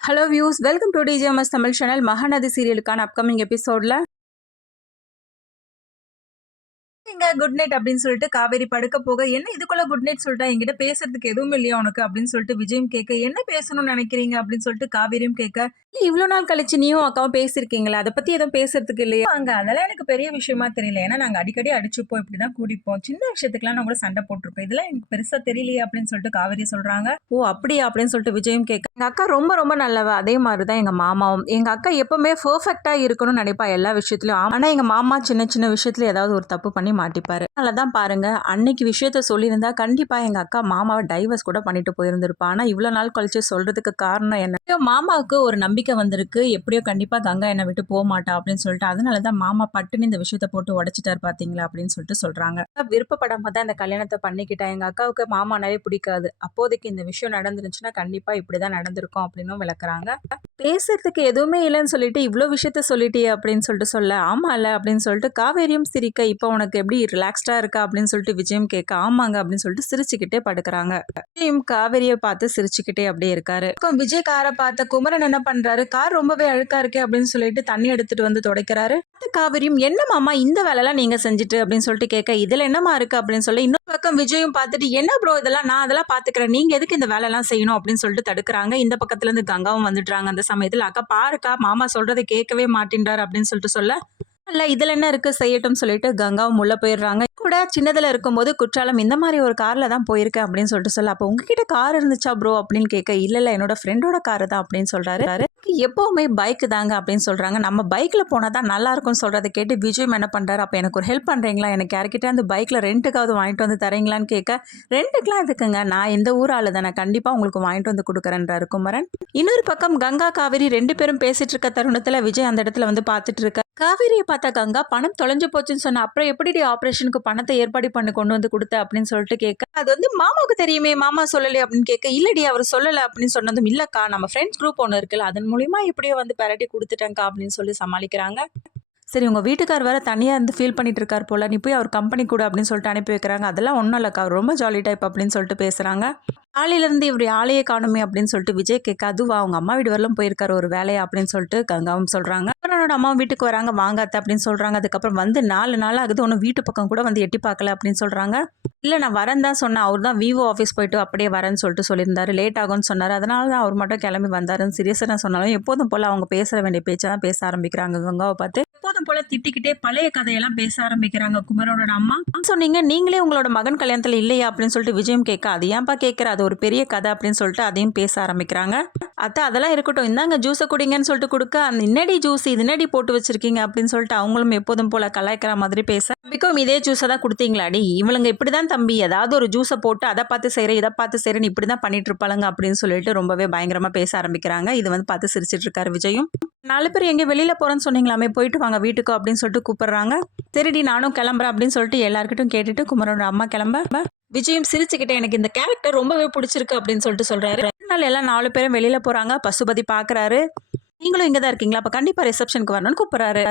Hello views, welcome to DGMS Tamil channel. Mahanadhi சீரியலுக்கான upcoming எபிசோட்ல good night அப்படின்னு சொல்லிட்டு காவேரி படுக்க போக, என்ன இதுக்குள்ள குட் நைட் சொல்லிட்டா, என்கிட்ட பேசுறதுக்கு எதுவும் இல்லையா உனக்கு அப்படின்னு சொல்லிட்டு விஜயும் கேட்க, என்ன பேசணும்னு நினைக்கிறீங்க அப்படின்னு சொல்லிட்டு காவேரியும் கேட்க, இவ்வளவு நாள் கழிச்சு நீயும் அக்காவும் பேசிருக்கீங்களா, அதை பத்தி எதுவும் பேசுறதுக்கு இல்லையா? அங்க அதெல்லாம் எனக்கு பெரிய விஷயமா தெரியல. ஏன்னா நாங்க அடிக்கடி அடிச்சுப்போம், இப்படிதான் கூடிப்போம், சின்ன விஷயத்துக்குலாம் நாங்க கூட சண்டை போட்டிருக்கோம், இதெல்லாம் எனக்கு பெருசா தெரியலையே அப்படின்னு சொல்லிட்டு காவேரி சொல்றாங்க. ஓ அப்படியா அப்படின்னு சொல்லிட்டு விஜயும் கேட்க, எங்க அக்கா ரொம்ப ரொம்ப நல்லவ, அதே மாதிரிதான் எங்க மாமாவும். எங்க அக்கா எப்பவுமே பெர்ஃபெக்டா இருக்கணும்னு நினைப்பா எல்லா விஷயத்திலயும். ஆனா எங்க மாமா சின்ன சின்ன விஷயத்துல ஏதாவது ஒரு தப்பு பண்ணி மாட்டிப்பாரு. அதனாலதான் பாருங்க, அன்னைக்கு விஷயத்த சொல்லியிருந்தா கண்டிப்பா எங்க அக்கா மாமாவை டைவர்ஸ் கூட பண்ணிட்டு போயிருந்திருப்பா. ஆனா இவ்வளவு நாள் கழிச்சு சொல்றதுக்கு காரணம் என்ன? மாமாவுக்கு ஒரு நம்பிக்கை வந்திருக்கு, எப்படியோ கண்டிப்பா கங்கா என்னை விட்டு போக மாட்டா அப்படின்னு சொல்லிட்டு. அதனாலதான் மாமா பட்டுன்னு இந்த விஷயத்த போட்டு உடைச்சிட்டாரு பாத்தீங்களா அப்படின்னு சொல்லிட்டு சொல்றாங்க. விருப்பப்படாம தான் இந்த கல்யாணத்தை பண்ணிக்கிட்டா. எங்க அக்காவுக்கு மாமானாலே பிடிக்காது. அப்போதைக்கு இந்த விஷயம் நடந்துருச்சுன்னா கண்டிப்பா இப்படிதான் நடந்திருக்கும் அப்படின்னு விளக்குறாங்க. பேசுறதுக்கு எதுவுமே இல்லைன்னு சொல்லிட்டு இவ்வளவு விஷயத்த சொல்லிட்டியே அப்படின்னு சொல்லிட்டு சொல்ல, ஆமா இல்ல அப்படின்னு சொல்லிட்டு காவேரியும் சிரிக்க, இப்போ உனக்கு எப்படி ரிலாக்ஸ்டா இருக்கா அப்படின்னு சொல்லிட்டு விஜயம் கேட்க, ஆமாங்க அப்படின்னு சொல்லிட்டு சிரிச்சுக்கிட்டே படுக்கிறாங்க. விஜயும் காவேரியை பார்த்து சிரிச்சுக்கிட்டே அப்படியே இருக்காரு. விஜய் காரை பார்த்த குமரன் என்ன பண்றாரு, கார் ரொம்பவே அழுக்கா இருக்கே அப்படின்னு சொல்லிட்டு தண்ணி எடுத்துட்டு வந்து துடைக்கிறாரு. காவேரியும், என்ன மாமா இந்த வேலைலாம் நீங்க செஞ்சுட்டு அப்படின்னு சொல்லிட்டு கேட்க, இதுல என்னமா இருக்கு அப்படின்னு சொல்லி இன்னொரு பக்கம் விஜயும் பார்த்துட்டு, என்ன ப்ரோ இதெல்லாம், நான் அதெல்லாம் பாத்துக்கிறேன், நீங்க எதுக்கு இந்த வேலை எல்லாம் செய்யணும் அப்படின்னு சொல்லிட்டு தடுக்கிறாங்க. இந்த பக்கத்துல இருந்து கங்காவும் வந்துடுறாங்க. அந்த சமயத்துல, அக்கா பாருக்கா மாமா சொல்றதை கேட்கவே மாட்டேன்றாரு அப்படின்னு சொல்லிட்டு சொல்ல, இல்ல இதுல என்ன இருக்கு செய்யட்டும் சொல்லிட்டு கங்காவும் உள்ள போயிடுறாங்க. கூட சின்னதுல இருக்கும்போது குற்றாலம் இந்த மாதிரி ஒரு கார்ல தான் போயிருக்கேன் அப்படின்னு சொல்லிட்டு சொல்ல, அப்ப உங்ககிட்ட கார் இருந்துச்சா ப்ரோ அப்படின்னு கேட்க, இல்ல என்னோட ஃப்ரெண்டோட காரு தான் அப்படின்னு சொல்றாரு. எப்பவுமே பைக் தாங்க அப்படின்னு சொல்றாங்க. நம்ம பைக்ல போனா தான் நல்லா இருக்கும்னு சொல்றதை கேட்டு விஜயம் என்ன பண்றாரு, அப்ப எனக்கு ஒரு ஹெல்ப் பண்றீங்களா, எனக்கு யார்கிட்ட அந்த பைக்ல ரெண்டுக்காவது வாங்கிட்டு வந்து தரீங்களான்னு கேட்க, ரெண்டுக்கெல்லாம் எதுக்குங்க, நான் இந்த ஊர் ஆளு தானே, கண்டிப்பா உங்களுக்கு வாங்கிட்டு வந்து கொடுக்குறேன்றாரு குமரன். இன்னொரு பக்கம் கங்கா காவேரி ரெண்டு பேரும் பேசிட்டு இருக்க தருணத்துல விஜய் அந்த இடத்துல வந்து பாத்துட்டு இருக்க. காவேரியை பார்த்தா கங்கா, பணம் தொலைஞ்சு போச்சுன்னு சொன்ன, அப்புறம் எப்படி ஆபரேஷனுக்கு பணத்தை ஏற்பாடு பண்ணி கொண்டு வந்து கொடுத்த அப்படின்னு சொல்லிட்டு கேட்க, அது வந்து மாமாவுக்கு தெரியுமே, மாமா சொல்லலையே அப்படின்னு கேட்க, இல்லடி அவர் சொல்லல அப்படின்னு சொன்னதும், இல்லக்கா நம்ம ஃப்ரெண்ட்ஸ் குரூப் ஒன்று இருக்குல்ல, அதன் மூலியமா இப்படியோ வந்து பெரட்டி கொடுத்துட்டேங்க்கா அப்படின்னு சொல்லி சமாளிக்கிறாங்க. சரி உங்க வீட்டுக்கார் வேற தனியா இருந்து ஃபீல் பண்ணிட்டு இருக்கார் போல, நீ போய் அவர் கம்பெனி கூட அப்படின்னு சொல்லிட்டு அனுப்பி வைக்கிறாங்க. அதெல்லாம் ஒன்றும் இல்லக்கா, அவர் ரொம்ப ஜாலி டைப் அப்படின்னு சொல்லிட்டு பேசுறாங்க. காலையிலேருந்து இவர் ஆளையே காணுமே அப்படின்னு சொல்லிட்டு விஜய் கேட்க, அதுவா அவங்க அம்மா வீடு வரலாம் போயிருக்காரு ஒரு வேலையா அப்படின்னு சொல்லிட்டு கங்காவும் சொல்றாங்க. அவரோட அம்மா வீட்டுக்கு வராங்க, வாங்க அத்தை அப்படின்னு சொல்றாங்க. அதுக்கப்புறம் வந்து 4 நாள் ஆகுது, ஒன்றும் வீட்டு பக்கம் கூட வந்து எட்டி பார்க்கல அப்படின்னு சொல்றாங்க. இல்லை நான் வரேன் தான் சொன்னேன், அவர் தான் விவோ ஆஃபீஸ் போயிட்டு அப்படியே வரேன்னு சொல்லிட்டு சொல்லியிருந்தாரு, லேட் ஆகும்னு சொன்னார், அதனால தான் அவர் மட்டும் கிளம்பி வந்தாருன்னு சீரியஸாக நான் சொன்னாலும் எப்போதும் போல் அவங்க பேச வேண்டிய பேச்சை தான் பேச ஆரம்பிக்கிறாங்க. கங்காவை பார்த்து எப்போதும் போல திட்டிக்கிட்டே பழைய கதையெல்லாம் பேச ஆரம்பிக்கிறாங்க குமரோட அம்மா. சொன்னீங்க நீங்களே உங்களோட மகன் கல்யாணத்தில் இல்லையா அப்படின்னு சொல்லிட்டு விஜயம் கேட்க, அது ஏன்பா கேட்குற, அது ஒரு பெரிய கதை அப்படின்னு சொல்லிட்டு அதையும் பேச ஆரம்பிக்கிறாங்க. அத்தை அதெல்லாம் இருக்கட்டும், இந்தாங்க ஜூஸை குடிங்கன்னு சொல்லிட்டு கொடுக்க, அந்த இன்னடி ஜூஸ் இது இன்னடி போட்டு வச்சிருக்கீங்க அப்படின்னு சொல்லிட்டு அவங்களும் எப்போதும் போல கலாய்க்கிற மாதிரி பேச, பிக்கும் இதே ஜூஸை தான் கொடுத்தீங்களாடி, இவளுங்க இப்படிதான் தம்பி, ஏதாவது ஒரு ஜூஸை போட்டு அதை பார்த்து செய்கிறேன் இதை பார்த்து செய்கிறேன் இப்படி தான் பண்ணிட்டு இருப்பாளுங்க அப்படின்னு சொல்லிட்டு ரொம்பவே பயங்கரமாக பேச ஆரம்பிக்கிறாங்க. இது வந்து பார்த்து சிரிச்சிட்டு இருக்காரு விஜயும். 4 பேர் எங்கே வெளியில போறேன்னு சொன்னீங்களாமே, போயிட்டு வாங்க வீட்டுக்கு அப்படின்னு சொல்லிட்டு கூப்பிடுறாங்க. சரிடி நானும் கிளம்புறேன் அப்படின்னு சொல்லிட்டு எல்லாருக்கிட்டும் கேட்டுட்டு குமரோட அம்மா கிளம்ப, விஜயும் சிரிச்சுக்கிட்டே எனக்கு இந்த கேரக்டர் ரொம்பவே பிடிச்சிருக்கு அப்படின்னு சொல்லிட்டு சொல்றாரு. எல்லாம் 4 பேரும் வெளியில போறாங்க. பசுபதி பாக்குறாரு, நீங்களும் இங்க தான் இருக்கீங்களா, அப்ப கண்டிப்பா ரிசப்ஷனுக்கு வரணும்னு கூப்பிடுறாரு.